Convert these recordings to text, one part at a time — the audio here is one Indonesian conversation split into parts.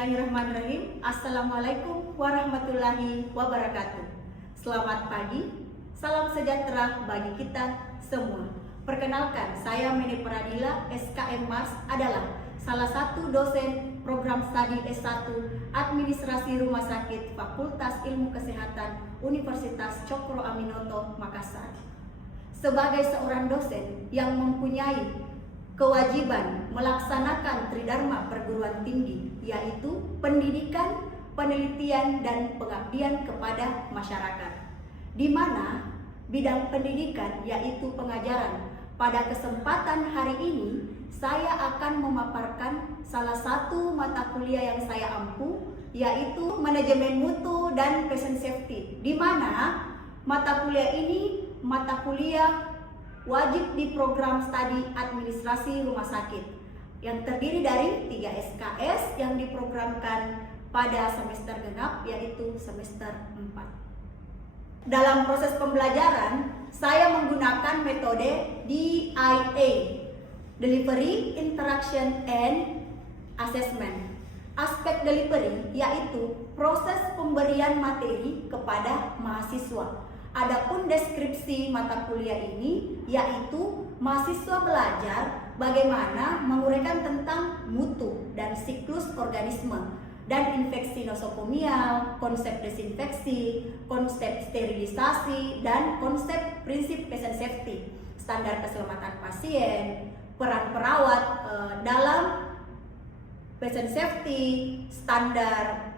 Bismillahirrahmanirrahim. Assalamualaikum warahmatullahi wabarakatuh. Selamat pagi, salam sejahtera bagi kita semua. Perkenalkan, saya Mene Pradila, SKM Mars, adalah salah satu dosen program studi S1 Administrasi Rumah Sakit Fakultas Ilmu Kesehatan Universitas Cokro Aminoto, Makassar. Sebagai seorang dosen yang mempunyai kewajiban melaksanakan tridharma perguruan tinggi, yaitu pendidikan, penelitian, dan pengabdian kepada masyarakat, di mana bidang pendidikan yaitu pengajaran. Pada kesempatan hari ini, saya akan memaparkan salah satu mata kuliah yang saya ampu, yaitu Manajemen Mutu dan Patient Safety, di mana mata kuliah ini mata kuliah wajib di program studi administrasi rumah sakit yang terdiri dari 3 SKS yang diprogramkan pada semester genap, yaitu semester 4. Dalam proses pembelajaran, saya menggunakan metode DIA, Delivery, Interaction, and Assessment. Aspek delivery yaitu proses pemberian materi kepada mahasiswa. Adapun deskripsi mata kuliah ini yaitu mahasiswa belajar bagaimana menguraikan tentang mutu dan siklus organisme dan infeksi nosokomial, konsep desinfeksi, konsep sterilisasi, dan konsep prinsip patient safety, standar keselamatan pasien, peran perawat dalam patient safety, standar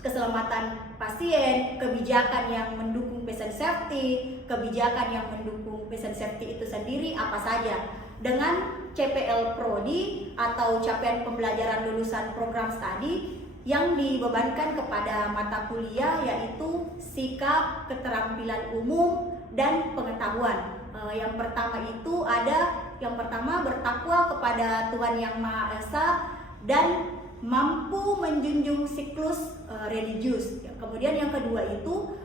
keselamatan pasien, kebijakan yang mendukung patient safety, kebijakan yang mendukung patient safety itu sendiri apa saja, dengan CPL Prodi atau capaian pembelajaran lulusan program studi yang dibebankan kepada mata kuliah yaitu sikap, keterampilan umum, dan pengetahuan. Yang pertama itu yang pertama bertakwa kepada Tuhan Yang Maha Esa dan mampu menjunjung siklus religius. Kemudian yang kedua itu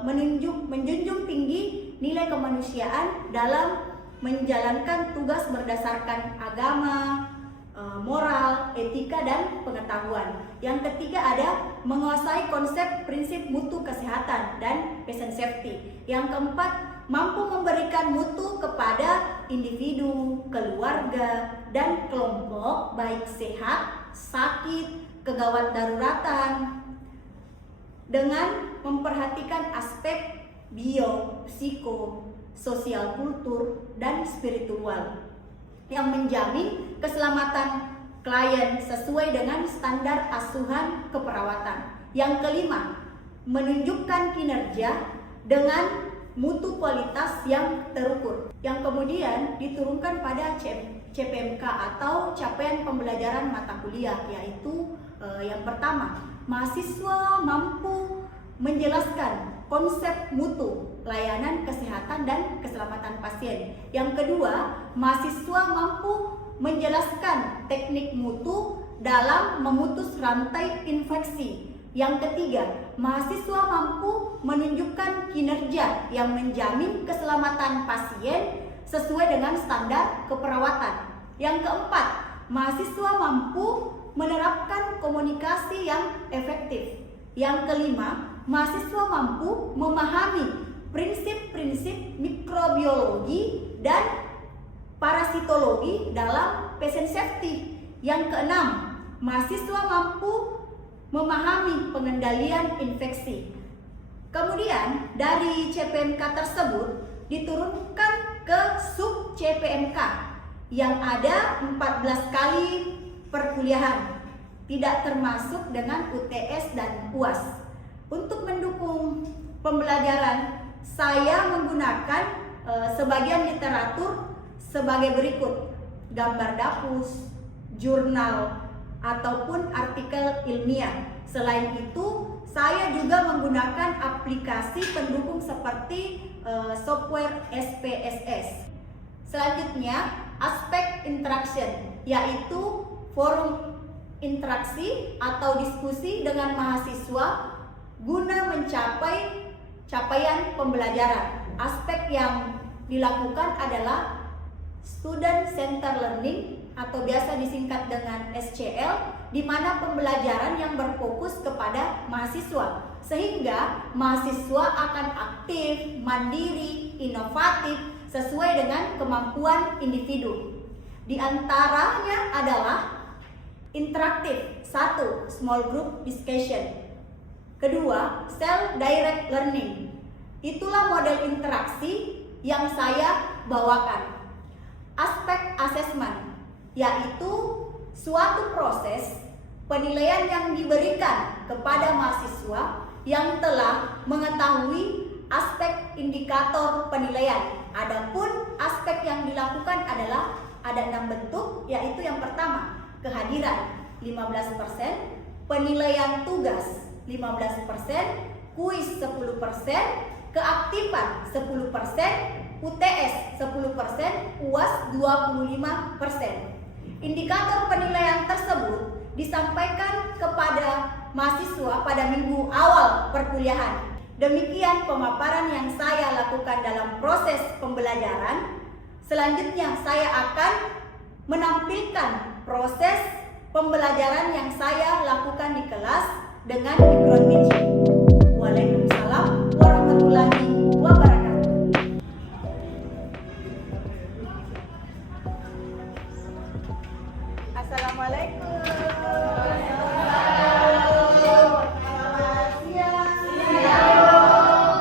menjunjung tinggi nilai kemanusiaan dalam menjalankan tugas berdasarkan agama, moral, etika, dan pengetahuan. Yang ketiga menguasai konsep prinsip mutu kesehatan dan patient safety. Yang keempat, mampu memberikan mutu kepada individu, keluarga, dan kelompok baik sehat, sakit, kegawat daruratan, dengan memperhatikan aspek bio, psiko, sosial kultur, dan spiritual yang menjamin keselamatan klien sesuai dengan standar asuhan keperawatan. Yang kelima, menunjukkan kinerja dengan mutu kualitas yang terukur, yang kemudian diturunkan pada CPMK atau capaian pembelajaran mata kuliah, yaitu yang pertama, mahasiswa mampu menjelaskan konsep mutu, layanan kesehatan dan keselamatan pasien. Yang kedua, mahasiswa mampu menjelaskan teknik mutu dalam memutus rantai infeksi. Yang ketiga, mahasiswa mampu menunjukkan kinerja yang menjamin keselamatan pasien sesuai dengan standar keperawatan. Yang keempat, mahasiswa mampu menerapkan komunikasi yang efektif. Yang kelima, mahasiswa mampu memahami prinsip-prinsip mikrobiologi dan parasitologi dalam patient safety. Yang keenam, mahasiswa mampu memahami pengendalian infeksi. Kemudian dari CPMK tersebut diturunkan ke sub CPMK yang ada 14 kali perkuliahan, tidak termasuk dengan UTS dan UAS. Untuk mendukung pembelajaran, saya menggunakan sebagian literatur sebagai berikut: gambar dapus, jurnal, ataupun artikel ilmiah. Selain itu, saya juga menggunakan aplikasi pendukung seperti software SPSS. Selanjutnya, aspek interaction, yaitu forum interaksi atau diskusi dengan mahasiswa guna mencapai capaian pembelajaran. Aspek yang dilakukan adalah Student Center Learning atau biasa disingkat dengan SCL, di mana pembelajaran yang berfokus kepada mahasiswa, sehingga mahasiswa akan aktif, mandiri, inovatif sesuai dengan kemampuan individu. Di antaranya adalah interaktif, 1. Small group discussion. Kedua, self-direct learning. Itulah model interaksi yang saya bawakan. Aspek asesmen, yaitu suatu proses penilaian yang diberikan kepada mahasiswa yang telah mengetahui aspek indikator penilaian. Adapun aspek yang dilakukan adalah ada 6 bentuk, yaitu yang pertama, kehadiran 15%, penilaian tugas 15%, kuis 10%, keaktifan 10%, UTS 10%, UAS 25%. Indikator penilaian tersebut disampaikan kepada mahasiswa pada minggu awal perkuliahan. Demikian pemaparan yang saya lakukan dalam proses pembelajaran. Selanjutnya saya akan menampilkan proses pembelajaran yang saya lakukan di kelas dengan microteaching. Waalaikumsalam warahmatullahi wabarakatuh. Assalamualaikum. Selamat siang.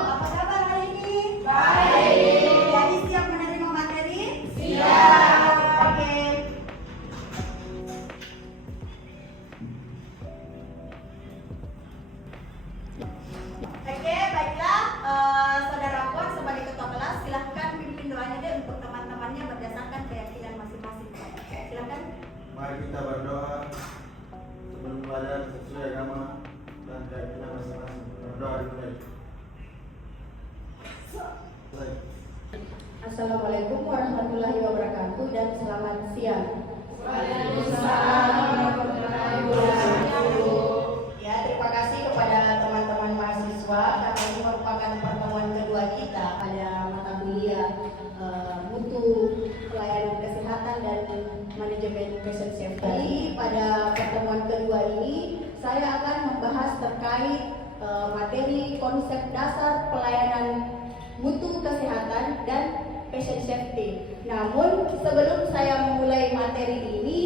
Apa kabar hari ini? Baik. Jadi siap menerima materi? Siap. Oke. Oke, baiklah, Saudara Puan sebagai ketua kelas, silahkan pimpin doanya deh untuk teman-temannya berdasarkan keyakinan masing-masing. Silahkan. Mari kita berdoa sebelum belajar sesuai agama dan keyakinan masing-masing. Berdoa dimulai. Assalamualaikum warahmatullahi wabarakatuh dan selamat siang. Ya, terima kasih kepada teman-teman mahasiswa karena ini merupakan pertemuan kedua kita pada mata kuliah mutu pelayanan kesehatan dan manajemen patient safety. Pada pertemuan kedua ini saya akan membahas terkait materi konsep dasar pelayanan mutu kesehatan dan patient safety. Namun sebelum saya memulai materi ini,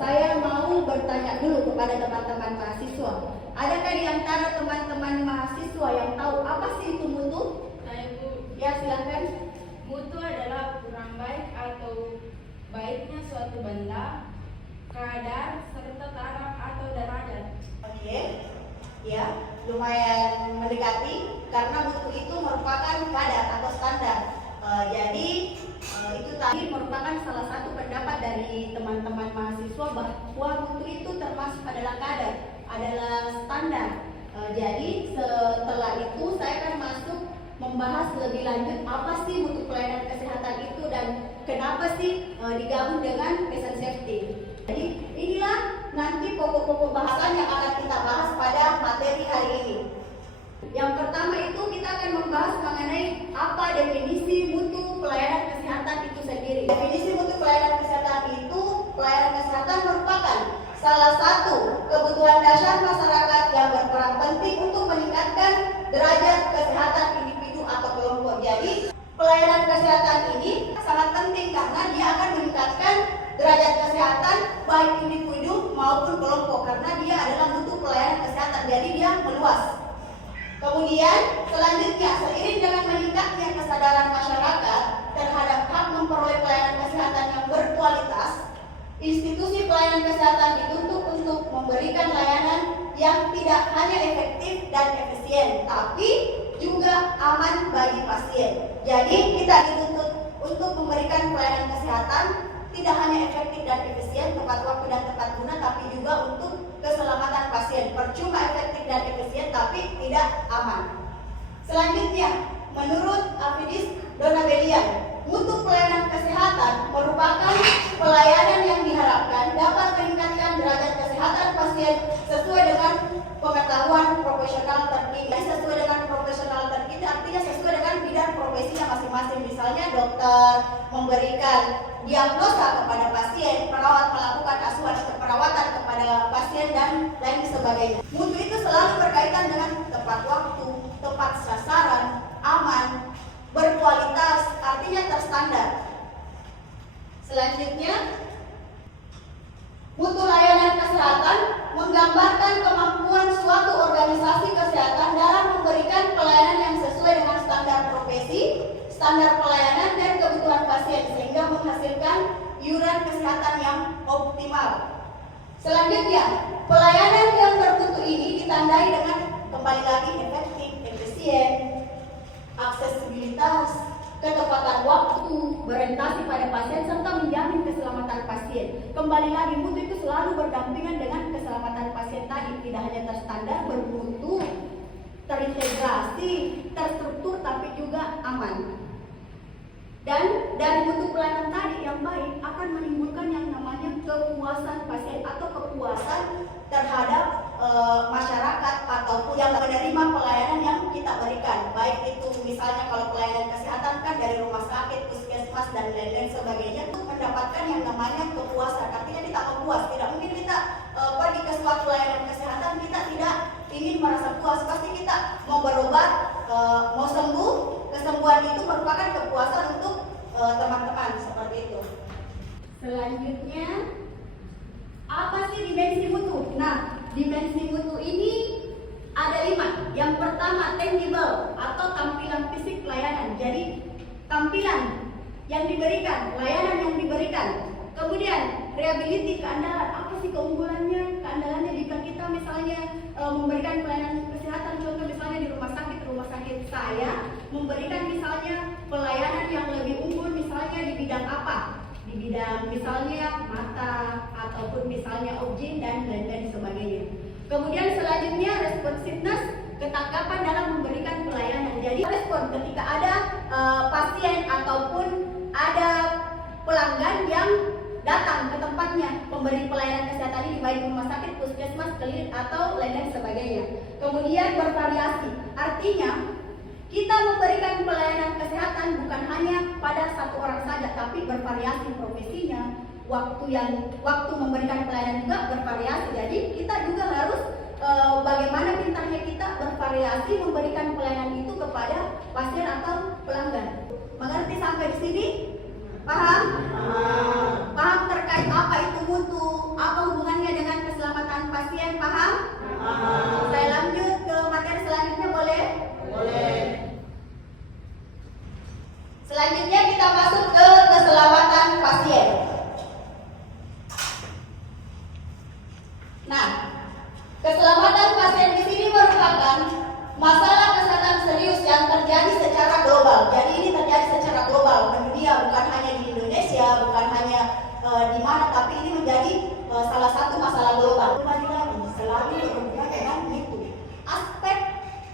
saya mau bertanya dulu kepada teman-teman mahasiswa. Adakah di antara teman-teman mahasiswa yang tahu apa sih itu mutu? Saya Bu, Ya, silakan. mutu adalah kurang baik atau baiknya suatu benda, kadar, serta taraf atau derajat. Oke, ya, lumayan mendekati karena mutu itu merupakan kadar atau standar. Jadi itu tadi merupakan salah satu pendapat dari teman-teman mahasiswa bahwa mutu itu termasuk adalah kadar, adalah standar. Jadi setelah itu saya akan masuk membahas lebih lanjut apa sih mutu pelayanan kesehatan itu dan kenapa sih digabung dengan patient safety. Jadi inilah nanti pokok-pokok bahasan yang akan kita bahas pada materi hari ini. Yang pertama itu kita akan membahas mengenai apa definisi mutu pelayanan kesehatan itu sendiri. Definisi mutu pelayanan kesehatan itu, pelayanan kesehatan merupakan salah satu kebutuhan dasar masyarakat yang berperan penting untuk meningkatkan derajat kesehatan individu atau kelompok. Jadi pelayanan kesehatan ini sangat penting karena dia akan meningkatkan derajat kesehatan baik individu maupun kelompok karena dia adalah mutu pelayanan kesehatan, jadi dia meluas. Kemudian selanjutnya seiring dengan meningkatnya kesadaran masyarakat terhadap hak memperoleh pelayanan kesehatan yang berkualitas, institusi pelayanan kesehatan dituntut untuk memberikan layanan yang tidak hanya efektif dan efisien, tapi juga aman bagi pasien. Jadi kita dituntut untuk memberikan pelayanan kesehatan tidak hanya efektif dan efisien, tepat waktu dan tepat guna, tapi juga untuk keselamatan pasien. Percuma efektif dan efisien tapi tidak aman. Selanjutnya, menurut Afidis Donabelian, mutu pelayanan kesehatan merupakan pelayanan yang diharapkan dapat meningkatkan derajat kesehatan pasien sesuai dengan pengetahuan profesional terkini. Sesuai dengan profesional terkini artinya sesuai dengan bidang profesinya masing-masing. Misalnya dokter memberikan diagnosa kepada pasien, perawat melakukan asuhan keperawatan kepada pasien dan lain sebagainya. Mutu itu selalu berkaitan dengan tepat waktu, tepat sasaran, aman, berkualitas, artinya terstandar. Selanjutnya, mutu layanan kesehatan menggambarkan kemampuan suatu organisasi kesehatan dalam memberikan pelayanan yang sesuai dengan standar profesi, standar pelayanan dan kebutuhan pasien sehingga menghasilkan iuran kesehatan yang optimal. Selanjutnya, pelayanan yang bermutu ini ditandai dengan kembali lagi efektif, efisien, aksesibilitas, ketepatan waktu, berorientasi pada pasien serta menjamin keselamatan pasien. Kembali lagi, mutu itu selalu berdampingan dengan keselamatan pasien tadi, tidak hanya terstandar, bermutu, terintegrasi, terstruktur tapi juga aman. Dan dari mutu pelayanan tadi yang baik akan menimbulkan yang namanya kepuasan pasien atau kepuasan terhadap masyarakat ataupun yang menerima pelayanan yang kita berikan. Baik itu misalnya kalau pelayanan kesehatan kan dari rumah sakit, puskesmas dan lain-lain sebagainya untuk mendapatkan yang namanya kepuasan. Artinya kita puas. Tidak mungkin kita pergi ke suatu pelayanan kesehatan kita tidak ingin merasa puas. Pasti kita mau berobat, mau sembuh. Kesembuhan itu merupakan kepuasan untuk teman-teman seperti itu. Selanjutnya, apa sih dimensi mutu? Nah, dimensi mutu ini ada 5. Yang pertama, tangible atau tampilan fisik pelayanan. Jadi, tampilan yang diberikan, layanan yang diberikan. Kemudian, reliability, keandalan. Apa sih keunggulannya, keandalannya jika kita misalnya memberikan pelayanan kesehatan, contoh misalnya di rumah sakit saya memberikan misalnya pelayanan yang lebih unggul misalnya di bidang apa? Di bidang misalnya mata ataupun misalnya objek dan lain-lain sebagainya. Kemudian selanjutnya responsiveness, ketangkapan dalam memberikan pelayanan. Jadi respon ketika ada pasien ataupun ada pelanggan yang datang ke tempatnya pemberi pelayanan kesehatan ini baik rumah sakit, puskesmas, klinik atau lain-lain sebagainya. Kemudian bervariasi, artinya kita memberikan pelayanan kesehatan bukan hanya pada satu orang saja, tapi bervariasi profesinya, waktu memberikan pelayanan juga bervariasi. Jadi kita juga harus bagaimana pintarnya kita bervariasi memberikan pelayanan itu kepada pasien atau pelanggan. Mengerti sampai di sini? Paham? Paham terkait apa itu mutu, apa hubungannya dengan keselamatan pasien, paham? Saya lanjut ke materi selanjutnya, boleh? Boleh. Selanjutnya kita masuk ke keselamatan pasien. Nah, keselamatan pasien di sini merupakan masalah kesehatan serius yang terjadi secara global. Jadi ini terjadi secara global, mendunia, bukan hanya di Indonesia, bukan hanya di mana, tapi ini menjadi salah satu masalah global. Lagi selalu berhubungan dengan itu aspek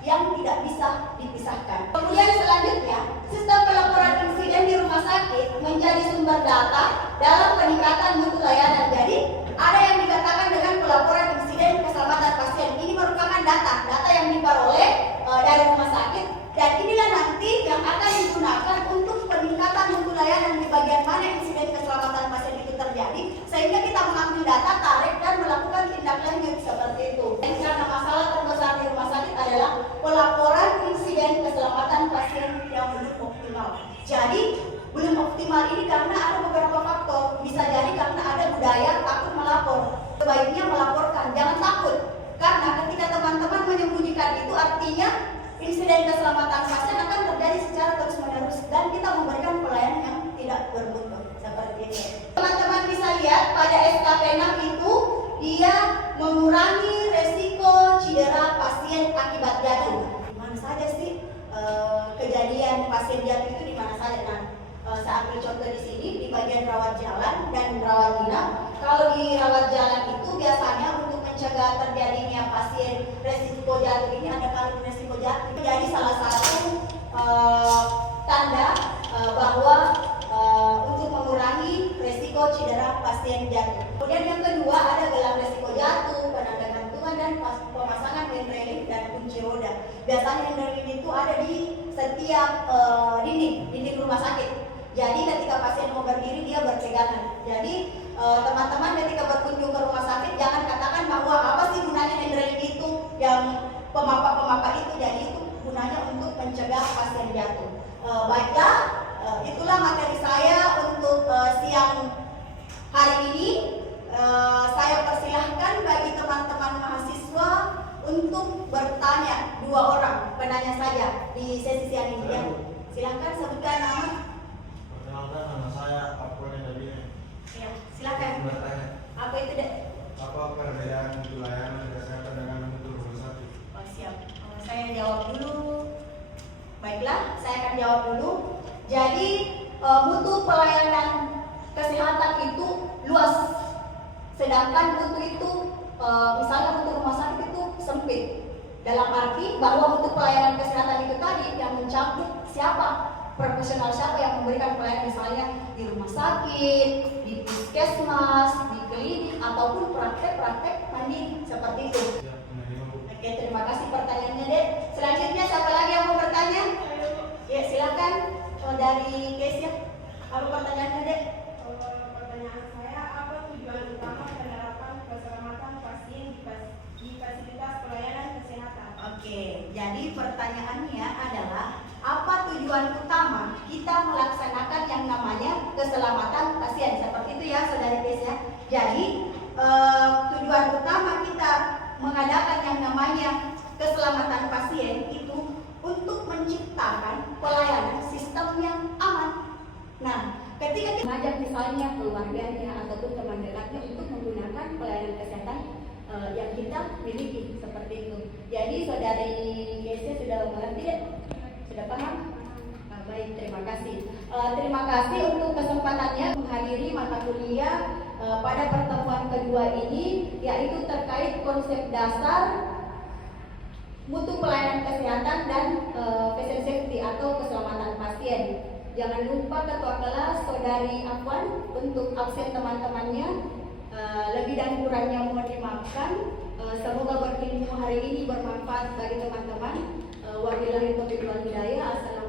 yang tidak bisa dipisahkan. Kemudian selanjutnya, sistem pelaporan insiden di rumah sakit menjadi sumber data dalam peningkatan mutu layanan. Jadi ada yang dikatakan dengan pelaporan insiden keselamatan pasien. Ini merupakan data yang diperoleh dari rumah sakit, dan inilah nanti yang akan digunakan untuk peningkatan mutu layanan di bagian mana insiden keselamatan pasien itu terjadi, sehingga kita mengambil data, tarik dan melakukan tindak lanjut seperti itu. Dan karena masalah terbesar di rumah sakit adalah pelaporan insiden keselamatan pasien yang belum optimal. Jadi belum optimal ini karena ada beberapa faktor. Bisa jadi karena ada budaya takut melapor. Sebaiknya melaporkan, jangan takut. Karena ketika teman-teman menyembunyikan itu, artinya insiden keselamatan pasien akan terjadi secara terus-menerus dan kita memberikan pelayanan yang tidak bermutu seperti ini. Teman-teman bisa lihat pada SKP 6 itu dia mengurangi resiko cedera pasien akibat jatuh. Di mana saja sih kejadian pasien jatuh itu di mana saja? Nah, saya ambil contoh di sini di bagian rawat jalan dan rawat inap. Kalau di rawat jalan itu biasanya untuk mencegah terjadinya pasien resiko jatuh ini ada kalung resiko jatuh. Jadi salah satu tanda bahwa untuk mengurangi resiko cedera pasien jatuh. Kemudian yang kedua ada gelang resiko jatuh, penanda gantungan dan pemasangan hand railing dan kunci roda. Biasanya hand railing itu ada di setiap dinding rumah sakit. Jadi ketika pasien mau berdiri ketika berkunjung ke rumah sakit jangan katakan bahwa apa sih gunanya adrenalin itu, yang pemapa-pemapa itu, jadi itu gunanya untuk mencegah pasien jatuh. Baiklah, itulah materi saya untuk siang hari ini. Saya persilahkan bagi teman-teman mahasiswa untuk bertanya, 2 orang penanya saja di sesi siang ini ya. Silahkan sebutkan nama. Perkenalkan, nama saya Apollo Nabila. Ya, silakan. Bertanya, Apa itu, Dek? apa perbedaan mutu layanan kesehatan dengan mutu rumah sakit? Oh, siap. Saya jawab dulu. Baiklah, saya akan jawab dulu. Jadi mutu pelayanan kesehatan itu luas. Sedangkan mutu itu misalnya mutu rumah sakit itu sempit. Dalam arti bahwa mutu pelayanan kesehatan itu tadi yang mencakup siapa? Profesional siapa yang memberikan pelayanan, misalnya di rumah sakit, di puskesmas, di klinik, ataupun praktek-praktek mandiri seperti itu. Siap, menerima. Oke, terima kasih pertanyaannya, Dek. Selanjutnya siapa lagi yang mau bertanya? Ya, silakan. Dari Kesia, apa pertanyaannya, Dek? Pertanyaan saya, apa tujuan utama penerapan keselamatan pasien di fasilitas pelayanan kesehatan? Oke, jadi pertanyaannya adalah apa tujuan utama kita melaksanakan yang namanya keselamatan pasien? Seperti itu ya, Saudari Kesia. Jadi tujuan utama kita mengadakan yang namanya keselamatan pasien itu untuk menciptakan pelayanan sistem yang aman. Nah, ketika kita mengajak misalnya keluarganya ataupun teman dekatnya untuk menggunakan pelayanan kesehatan yang kita miliki seperti itu. Jadi Saudari Kesia sudah mengerti ya? Sudah paham? Baik, terima kasih. Terima kasih untuk kesempatannya menghadiri mata kuliah pada pertemuan kedua ini, yaitu terkait konsep dasar mutu pelayanan kesehatan dan patient safety atau keselamatan pasien. Jangan lupa ketua kelas Saudari Afwan untuk absen teman-temannya. Lebih dan kurangnya mohon dimaafkan. Semoga berilmu hari ini bermanfaat bagi teman-teman. Wabillahi taufiq wal hidayah.